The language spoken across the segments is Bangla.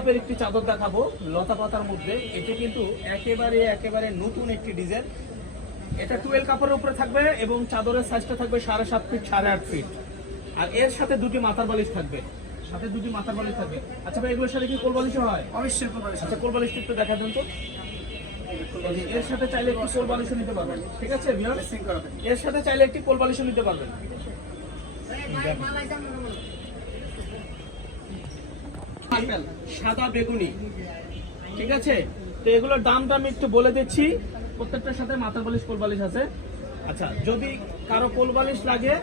মাপের একটি চাদর দেখাবো লতা পাতার মধ্যে। এটি কিন্তু একেবারে নতুন একটি ডিজাইন। এটা 12 কাপড়ের উপরে থাকবে এবং চাদরের সাইজটা থাকবে 7.5 ফিট 8.5 ফিট। আর এর সাথে দুটি মাথার বালিশ থাকবে, আচ্ছা ভাই এগুলোর সাথে কি কোল বালিশ হয়? অবশ্যই কোল বালিশ। আচ্ছা কোল বালিশটা একটু দেখা দেন তো। এর সাথে চাইলে একটি কোল বালিশও নিতে পারবেন, ঠিক আছে ভিউয়ার্স? এর সাথে চাইলে একটি কোল বালিশও নিতে পারবেন। সাদা বেগুনি, ঠিক আছে? তো এগুলোর দামটা আমি একটু বলে দিচ্ছি। প্রত্যেকটার সাথে মাথার বালিশ কোল বালিশ আছে। আচ্ছা যদি কারো কোল বালিশ লাগে,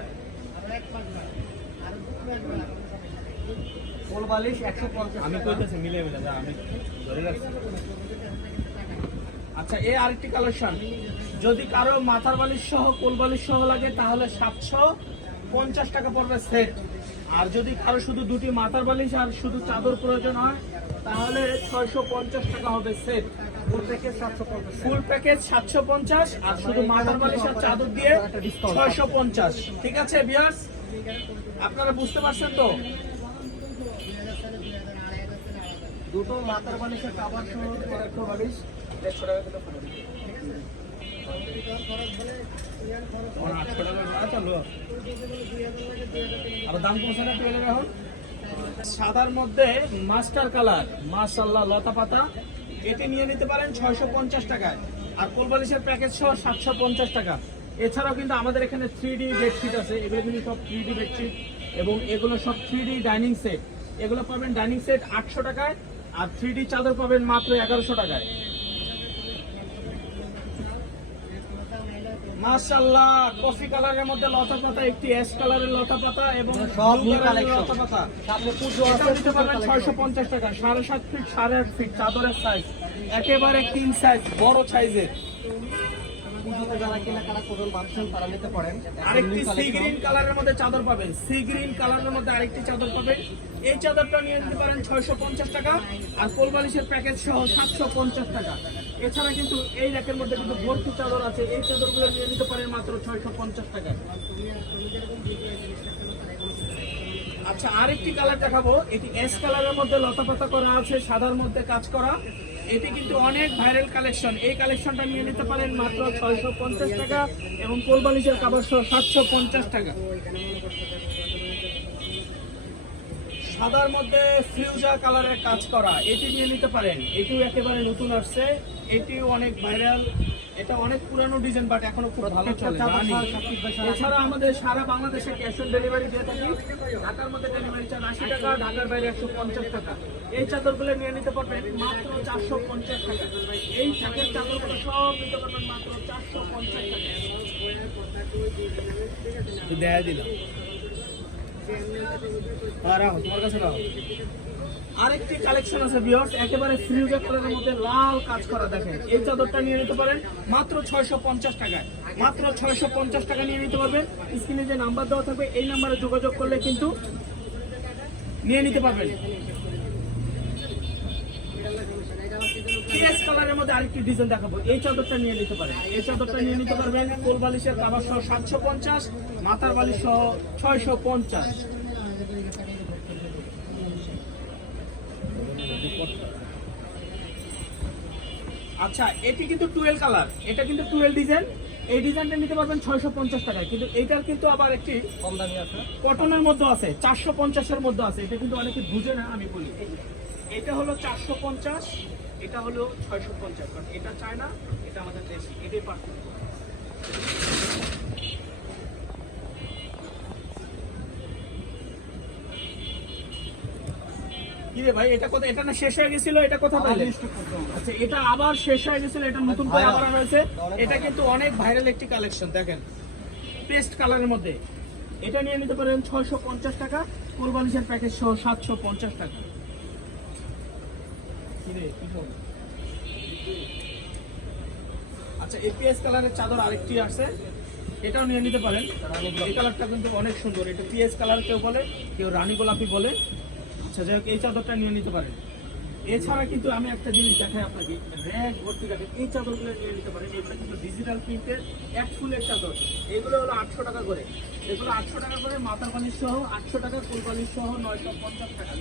কোল বালিশ 150। আমি কইতেছি মিলে যা আমি ধরে রাখছি। আচ্ছা এই আরেকটি কালেকশন, যদি কারো মাথার বালিশ সহ কোল বালিশ সহ লাগে তাহলে 750 টাকা পড়বে সেট। আর যদি কারো শুধু দুটি মাথার বালিশ আর শুধু চাদর প্রয়োজন হয় তাহলে 650 টাকা হবে set. Full package 750। Full package 750 আর শুধু মাথার বালিশ আর চাদর দিয়ে 650। ঠিক আছে ভিউয়ার্স, আপনারা বুঝতে পারছেন তো? দুটো মাথার বালিশের কভার সহ একটা বালিশ 150 টাকা করে পড়বে। সাদার মধ্যে মাস্টার কালার, মাশাআল্লাহ লতা পাতা, এটি নিয়ে নিতে পারেন 650 টাকায়। আর কোল বালিশের প্যাকেজ সহ 750 টাকা। এছাড়াও কিন্তু আমাদের এখানে 3D বেডশিট আছে, এগুলো কিন্তু সব 3D বেডশিট এবং এগুলো সব 3D ডাইনিং সেট। এগুলো পাবেন ডাইনিং সেট 800 টাকায় আর 3D চাদর পাবেন মাত্র 1100 টাকায়। মাশাআল্লাহ কফি কালারের মধ্যে লতা পাতা, একটি অ্যাশ কালারের লতা পাতা এবং সব নিউ লতা কালেকশন। পাতা। সামনে পুজো আছে, এটা দিতে পারবেন 650 টাকা। 7.5 ফিট 8.5 ফিট চাদরের সাইজ, একেবারে কিং সাইজ, বড় সাইজের। পুজোতে যারা কেনাকাটা করবেন ভাবছেন তারা নিতে পারেন। আরেকটি সি গ্রিন কালারের মধ্যে চাদর পাবেন, সি গ্রিন কালারের মধ্যে আরেকটি চাদর পাবেন। এই চাদরটা নিয়ে নিতে পারেন 650 টাকা আর কোল বালিশের প্যাকেজ সহ 750 টাকা। এছাড়া কিন্তু এই র্যাকের মধ্যে কিন্তু ভর্তি চাদর আছে, এই চাদরগুলো নিয়ে নিতে পারেন মাত্র 650 টাকা। আচ্ছা আরেকটি কালার দেখাবো, এটি অ্যাশ কালারের মধ্যে লতা পাতা করা আছে, সাদার মধ্যে কাজ করা। এটি কিন্তু অনেক ভাইরাল কালেকশন। এই কালেকশনটা নিয়ে নিতে পারেন মাত্র 650 টাকা এবং কোল বালিশের কভার সহ 750 টাকা। সাদার মধ্যে ফিউজা কালারের কাজ করা, এটি নিয়ে নিতে পারেন। এটিও একেবারে নতুন আসছে, এটিও অনেক ভাইরাল। এটা অনেক পুরানো ডিজাইন বাট এখনো খুব ভালো চলে। এছাড়া আমাদের সারা বাংলাদেশে ক্যাশ অন ডেলিভারি দিয়ে থাকি। ঢাকার মধ্যে ডেলিভারি চার্জ 80 টাকা, ঢাকার বাইরে 150 টাকা। এই চাদরগুলো নিয়ে নিতে পারবেন মাত্র 450 টাকা। এই থাকের চাদরগুলো সব নিতে পারবেন মাত্র 450 টাকা। দেখা দিলাম তোমার কাছে নাও। আরেকটি কালেকশন আছে ভিউয়ার্স, একেবারে ফিউজা কালারের মধ্যে লাল কাজ করা, দেখেন। এই চাদরটা নিয়ে নিতে পারেন মাত্র 650 টাকায়। মাত্র 650 টাকা নিয়ে নিতে পারবেন। স্ক্রিনে যে নাম্বার দেওয়া থাকবে এই নাম্বারে যোগাযোগ করলে কিন্তু নিয়ে নিতে পারবেন। পিএস কালারের মধ্যে আরেকটি ডিজাইন দেখাবো, এই চাদরটা নিয়ে নিতে পারেন। এই চাদরটা নিয়ে নিতে পারবেন কোল বালিশের কভার সহ 750, মাথার বালিশ সহ 650। আচ্ছা এটি কিন্তু 12 কালার, এটা কিন্তু 12 ডিজাইন। এই ডিজাইনটা নিতে পারবেন 650 টাকায়। কিন্তু এইটার কিন্তু আবার একটি কম দামি আছে, কটনের মধ্যে আছে, 450 এর মধ্যে আছে। এটা কিন্তু অনেকে বুঝে না, আমি বলি। এটা হলো 450, এটা হলো 650। কারণ এটা চায় না, এটা আমাদের দেশ, এটাই পারফেক্ট। কিরে ভাই এটা কথা, এটা না শেষ হয়ে গেছিল, এটা কথা বলে। আচ্ছা এটা আবার শেষ হয়ে গেছিল, এটা নতুন করে আবার হয়েছে। এটা কিন্তু অনেক ভাইরাল একটি কালেকশন, দেখেন পেস্ট কালারের মধ্যে। এটা নিয়ে নিতে পারেন 650 টাকা, কোল বালিশের প্যাকেজ সহ 750 টাকা। আচ্ছা এপিএস কালারের চাদর আরেকটি আছে, এটাও নিয়ে নিতে পারেন। এই কালারটা কিন্তু অনেক সুন্দর, এটা পিএস কালার কেউ বলে, কেউ রানী গোলাপি বলে। আচ্ছা যাই হোক, এই চাদরটা নিয়ে নিতে পারেন। এছাড়া কিন্তু আমি একটা জিনিস দেখাই আপনাকে, র্যাক ভর্তি রাখেন, এই চাদরগুলো নিয়ে নিতে পারেন। এগুলো কিন্তু ডিজিটাল প্রিন্টের এক ফুলের চাদর, এগুলো হলো 800 টাকা করে। এগুলো 800 টাকা করে, মাথার বালিশ সহ 800 টাকা, ফুল বালিশ সহ 950 টাকা।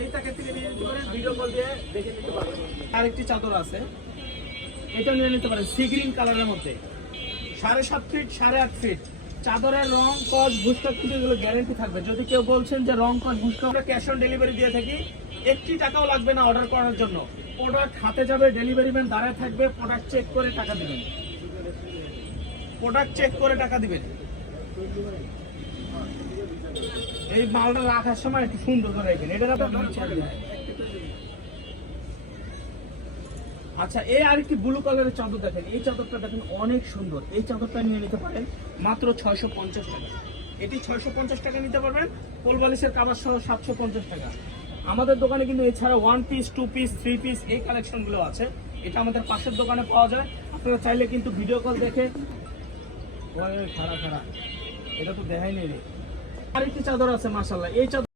এই টাকা থেকে নিয়ে নিতে পারেন, ভিডিও কল দিয়ে দেখে নিতে পারেন। আরেকটি চাদর আছে, এটা নিয়ে নিতে পারেন সি গ্রিন কালারের মধ্যে, 7.5 ফিট 8.5 ফিট। চাদরের রং কস ভুস্কা কিন্তু এগুলো গ্যারেন্টি থাকবে। যদি কেউ বলছেন যে রং কস ভুস্কা, আমরা ক্যাশ অন ডেলিভারি দিয়ে থাকি, 1 টাকাও লাগবে না অর্ডার করার জন্য। প্রোডাক্ট হাতে যাবে, ডেলিভারি ম্যান দাঁড়ায় থাকবে, প্রোডাক্ট চেক করে টাকা দিবেন, প্রোডাক্ট চেক করে টাকা দিবেন। এই মালটা রাখার সময় একটু সুন্দর করে রাখবেন, এটা আচ্ছা। এই আরেকটি ব্লু কালারের চাদর দেখেন, এই চাদরটা দেখেন অনেক সুন্দর। এই চাদরটা নিয়ে নিতে পারেন মাত্র 650 টাকা। এটি 650 টাকা নিতে পারবেন, কোল বালিশের কাভার সহ 750 টাকা। আমাদের দোকানে কিন্তু এছাড়া 1 পিস 2 পিস 3 পিস এই কালেকশনগুলো আছে, এটা আমাদের পাশের দোকানে পাওয়া যায়। আপনারা চাইলে কিন্তু ভিডিও কল দেখে, খাড়া এটা তো দেখাই নেই রে। আরেকটি চাদর আছে মাশাআল্লাহ, এই চাদর